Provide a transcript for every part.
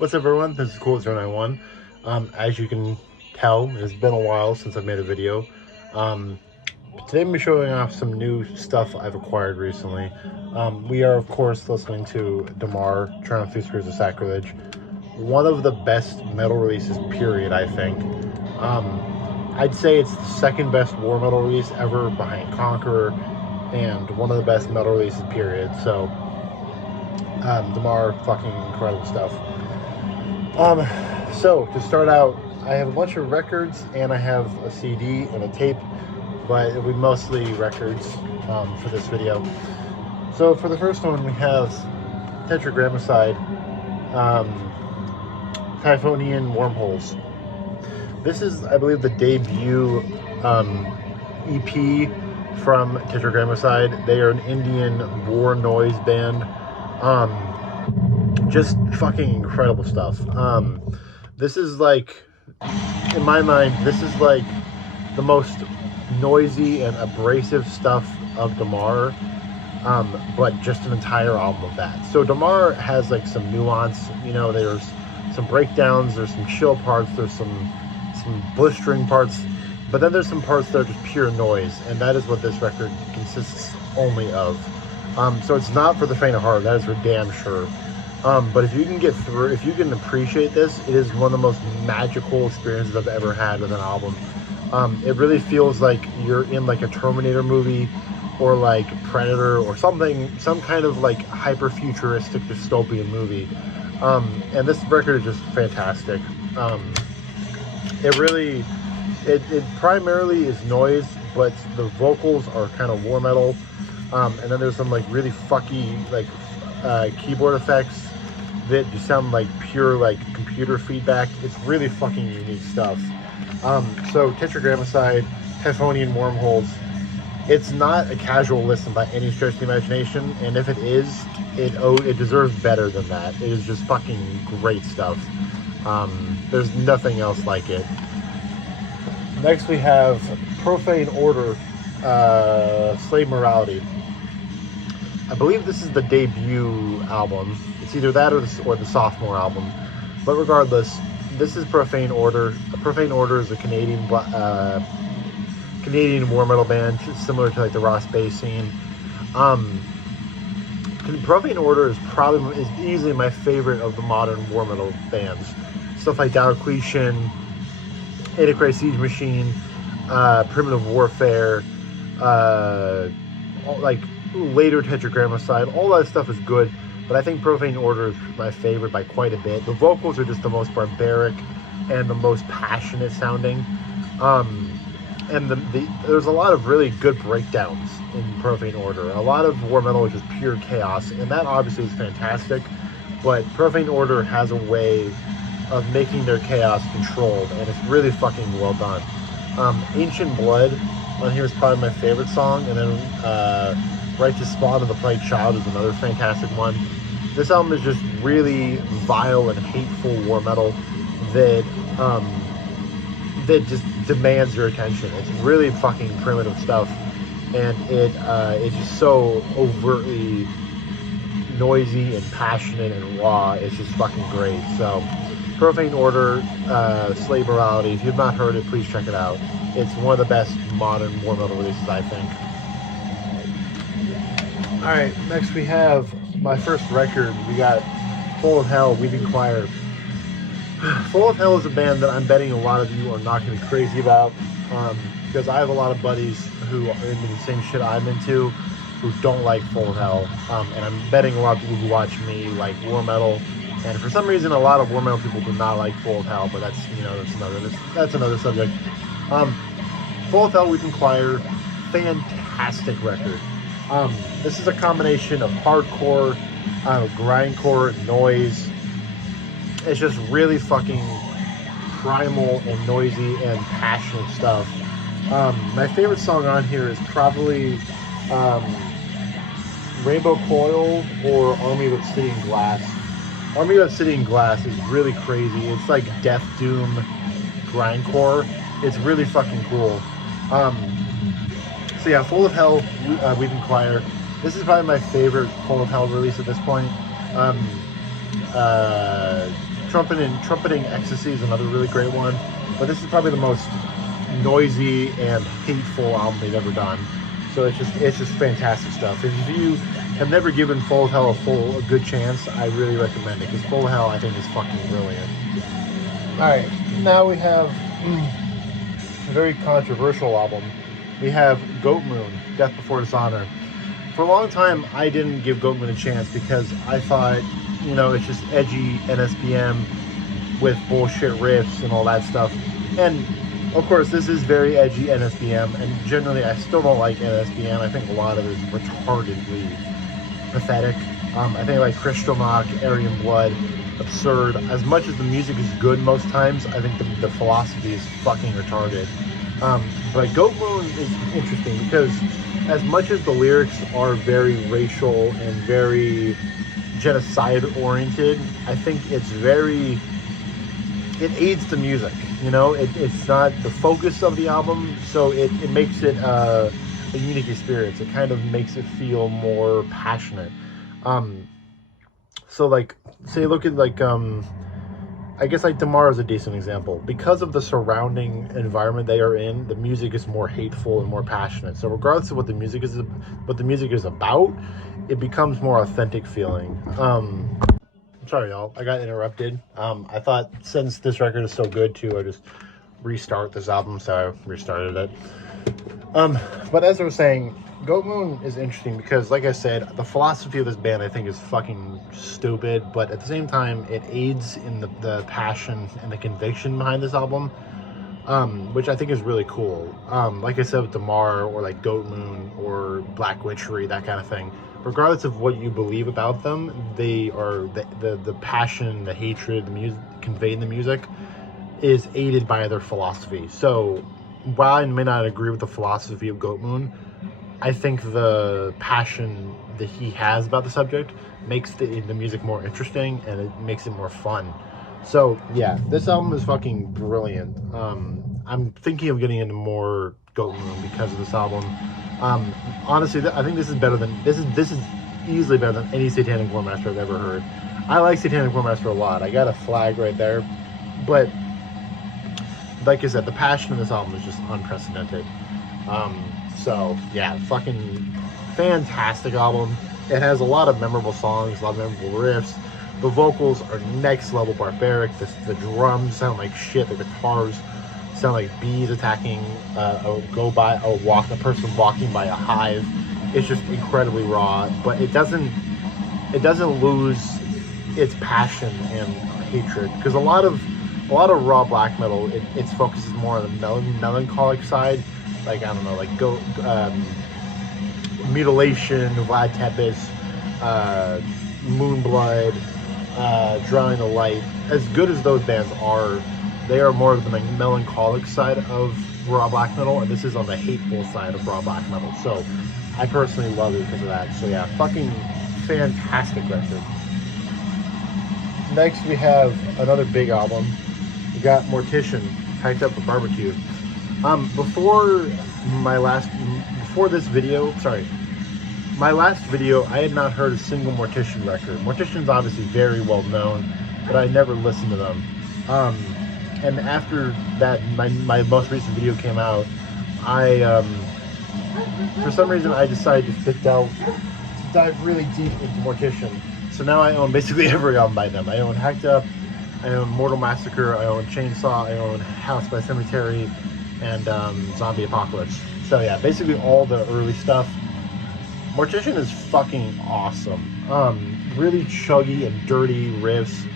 What's up, everyone? This is Cool091. As you can tell, it's been a while since I've made a video. Today I'm going to be showing off some new stuff I've acquired recently. We are, of course, listening to Damar, Turn Off 3 Screws of Sacrilege. One of the best metal releases, period, I think. I'd say it's the second best war metal release ever, behind Conqueror, and one of the best metal releases, period. So, Damar, fucking incredible stuff. So to start out, I have a bunch of records and I have a CD and a tape, but it'll be mostly records for this video. So for the first one, we have Tetragrde, Typhonian Wormholes. This is, I believe, the debut EP from Tetragrde. They are an Indian war noise band. Just fucking incredible stuff. This is like, in my mind, this is like the most noisy and abrasive stuff of Damar, but just an entire album of that. So Damar has like some nuance, you know, there's some breakdowns, there's some chill parts, there's some blistering parts, but then there's some parts that are just pure noise, and that is what this record consists only of. So it's not for the faint of heart, that is for damn sure. But if you can get through, if you can appreciate this, it is one of the most magical experiences I've ever had with an album. It really feels like you're in like a Terminator movie, or like Predator, or something, some kind of like hyper-futuristic dystopian movie. And this record is just fantastic. It primarily is noise, but the vocals are kind of war metal. And then there's some like really fucky like keyboard effects that just sound like pure like computer feedback. It's really fucking unique stuff. So Tetragrde, Typhonian Wormholes, it's not a casual listen by any stretch of the imagination, and if it is, it deserves better than that. It is just fucking great stuff. There's nothing else like it. Next we have Profane Order, Slave Morality. I believe this is the debut album. It's either that or the sophomore album. But regardless, this is Profane Order. Profane Order is a Canadian war metal band, similar to like the Ross Bay scene. Profane Order is easily my favorite of the modern war metal bands. Stuff like Diocletian, Antichrist Siege Machine, Primitive Warfare, like later Tetragrde, all that stuff is good, but I think Profane Order is my favorite by quite a bit. The vocals are just the most barbaric and the most passionate sounding, and there's a lot of really good breakdowns in Profane Order. A lot of war metal is just pure chaos, and that obviously is fantastic, but Profane Order has a way of making their chaos controlled, and it's really fucking well done. Ancient Blood on here is probably my favorite song, and then Righteous Spawn of the Plague Child is another fantastic one. This album is just really vile and hateful war metal that just demands your attention. It's really fucking primitive stuff, and it's just so overtly noisy and passionate and raw. It's just fucking great. So Profane Order, Slave Morality, if you've not heard it, please check it out. It's one of the best modern war metal releases, I think. Alright, next we have my first record. We got Full of Hell, Weeping Choir. Full of Hell is a band that I'm betting a lot of you are not going to be crazy about, because I have a lot of buddies who are into the same shit I'm into who don't like Full of Hell, and I'm betting a lot of people who watch me like war metal, and for some reason a lot of war metal people do not like Full of Hell, but that's, you know, that's another subject. Full of Hell, Weeping Choir, fantastic record. This is a combination of hardcore, grindcore, noise. It's just really fucking primal and noisy and passionate stuff. My favorite song on here is probably Rainbow Coil or Army of Obsidian Glass. Army of Obsidian Glass is really crazy. It's like Death Doom grindcore. It's really fucking cool. So yeah, Full of Hell, Weeping Choir. This is probably my favorite Full of Hell release at this point. Trumpeting Ecstasy is another really great one, but this is probably the most noisy and hateful album they've ever done. So it's just fantastic stuff. If you have never given Full of Hell a good chance, I really recommend it, because Full of Hell, I think, is fucking brilliant. Alright, now we have a very controversial album. We have Goat Moon, Death Before Dishonor. For a long time, I didn't give Goat Moon a chance because I thought, you know, it's just edgy NSBM with bullshit riffs and all that stuff. And of course, this is very edgy NSBM, and generally I still don't like NSBM. I think a lot of it is retardedly pathetic. I think like Crystal Knock, Aryan Blood, absurd. As much as the music is good most times, I think the philosophy is fucking retarded. But Goat Moon is interesting because as much as the lyrics are very racial and very genocide oriented, I think it aids the music. You know, it's not the focus of the album, so it makes it a unique experience. It kind of makes it feel more passionate. So like, say, look at like, I guess like Damar is a decent example. Because of the surrounding environment they are in, the music is more hateful and more passionate. So regardless of what the music is about, it becomes more authentic feeling. Sorry, y'all. I got interrupted. I thought since this record is so good too, I just restart this album, so I restarted it. But as I was saying, Goat Moon is interesting because, like I said, the philosophy of this band I think is fucking stupid, but at the same time, it aids in the passion and the conviction behind this album, which I think is really cool. Like I said with Damar or like Goat Moon or Black Witchery, that kind of thing. Regardless of what you believe about them, they are the passion, the hatred, the music conveyed in the music is aided by their philosophy. So while I may not agree with the philosophy of Goat Moon, I think the passion that he has about the subject makes the music more interesting, and it makes it more fun. So yeah, this album is fucking brilliant. I'm thinking of getting into more Goat Moon because of this album. Honestly, I think this is easily better than any Satanic Warmaster I've ever heard. I like Satanic Warmaster a lot. I got a flag right there, but like I said, the passion in this album is just unprecedented. So yeah, fucking fantastic album. It has a lot of memorable songs, a lot of memorable riffs. The vocals are next level barbaric. The drums sound like shit. The guitars sound like bees attacking a person walking by a hive. It's just incredibly raw, but it doesn't lose its passion and hatred, because a lot of raw black metal, its focus is more on the melancholic side, like, I don't know, like Mutilation, Vlad Tepes, Moonblood, Drawing the Light. As good as those bands are, they are more of the melancholic side of raw black metal, and this is on the hateful side of raw black metal. So I personally love it because of that. So yeah, fucking fantastic record. Next we have another big album. We got Mortician, Hyped Up for Barbecue. Before my last video, I had not heard a single Mortician record. Mortician's obviously very well known, but I never listened to them. And after that, my most recent video came out, for some reason I decided to dive really deep into Mortician. So now I own basically every album by them. I own Hacked Up, I own Mortal Massacre, I own Chainsaw, I own House by Cemetery, and Zombie Apocalypse. So yeah, basically all the early stuff. Mortician is fucking awesome. Really chuggy and dirty riffs,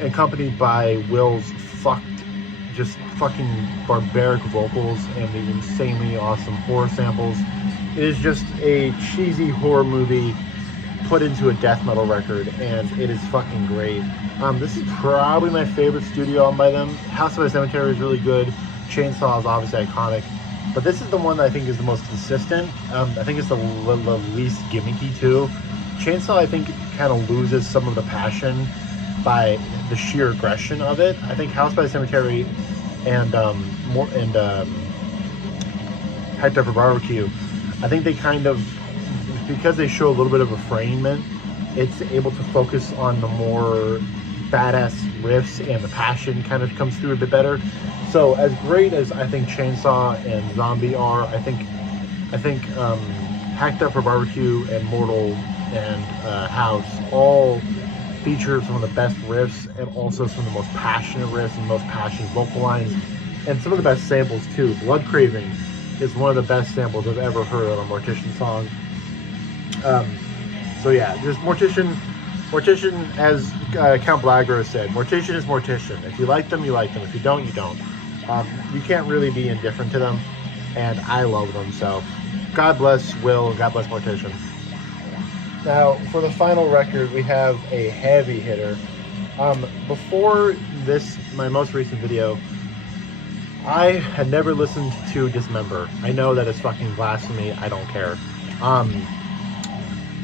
accompanied by Will's fucking barbaric vocals and the insanely awesome horror samples. It is just a cheesy horror movie put into a death metal record, and it is fucking great. This is probably my favorite studio album by them. House by Cemetery is really good. Chainsaw is obviously iconic, but this is the one that I think is the most consistent. I think it's the least gimmicky too. Chainsaw, I think, kind of loses some of the passion by the sheer aggression of it. I think House by Cemetery and Hyped Up for Barbecue, I think they kind of, because they show a little bit of refinement, it's able to focus on the more badass riffs and the passion kind of comes through a bit better. So as great as I think Chainsaw and Zombie are, I think Hacked Up for Barbecue and Mortal and House all feature some of the best riffs, and also some of the most passionate riffs and most passionate vocal lines, and some of the best samples too. Blood Craving is one of the best samples I've ever heard on a Mortician song. So yeah, just Mortician, as Count Blagro said, Mortician is Mortician. If you like them, you like them. If you don't, you don't. You can't really be indifferent to them, and I love them, so God bless Will, God bless Mortician. Now, for the final record, we have a heavy hitter. Before this, my most recent video, I had never listened to Dismember. I know that it's fucking blasphemy, I don't care.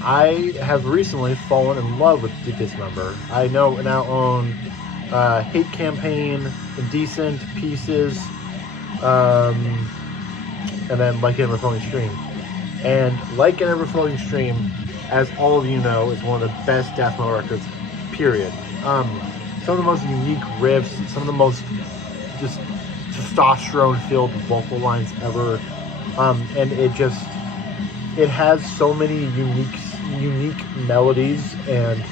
I have recently fallen in love with Dismember. I now own Hate Campaign, Indecent, Pieces, and then Like An Ever-Flowing Stream. And Like An Ever-Flowing Stream, as all of you know, is one of the best death metal records, period. Some of the most unique riffs, some of the most just testosterone-filled vocal lines ever, and it has so many unique melodies and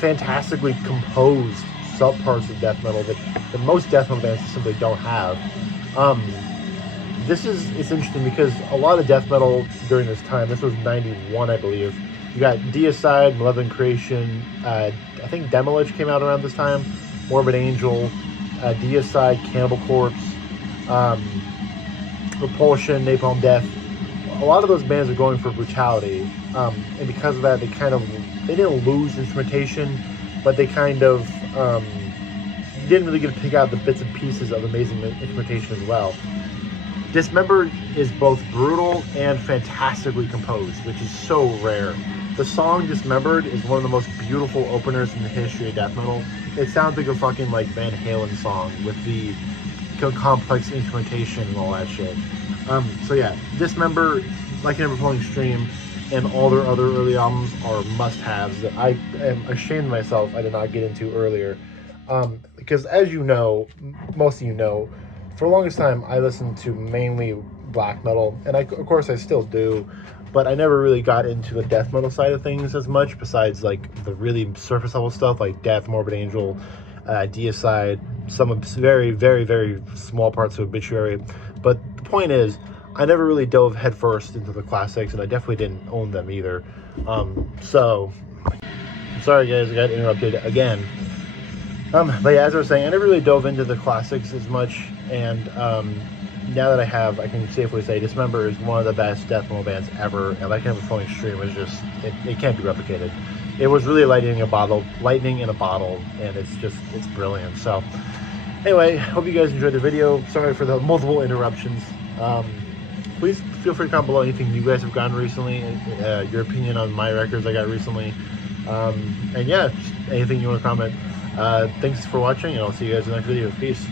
fantastically composed subparts of death metal that most death metal bands simply don't have. It's interesting because a lot of death metal during this time, this was 91, I believe. You got Deicide, Malevolent Creation, I think Demolish came out around this time, Morbid Angel, Deicide, Cannibal Corpse, Repulsion, Napalm Death. A lot of those bands are going for brutality, and because of that, they didn't lose instrumentation, but they kind of didn't really get to pick out the bits and pieces of amazing instrumentation as well. Dismember is both brutal and fantastically composed, which is so rare. The song Dismembered is one of the most beautiful openers in the history of death metal. It sounds like a fucking like Van Halen song with the complex instrumentation and all that shit. So yeah, Dismember, Like An Ever-Flowing Stream, and all their other early albums are must-haves that I am ashamed of myself I did not get into earlier. Because as you know, most of you know, for the longest time I listened to mainly black metal, and of course I still do, but I never really got into the death metal side of things as much, besides like the really surface level stuff like Death, Morbid Angel, Deicide, some very, very, very small parts of Obituary. But the point is, I never really dove headfirst into the classics, and I definitely didn't own them either. So, sorry guys, I got interrupted again. But yeah, as I was saying, I never really dove into the classics as much, and now that I have, I can safely say Dismember is one of the best death metal bands ever, and Like An Ever-Flowing Stream is just, it can't be replicated. It was really lightning in a bottle, and it's brilliant. So, anyway, hope you guys enjoyed the video. Sorry for the multiple interruptions. Please feel free to comment below anything you guys have gotten recently, your opinion on my records I got recently, and yeah, just anything you want to comment. Thanks for watching, and I'll see you guys in the next video. Peace.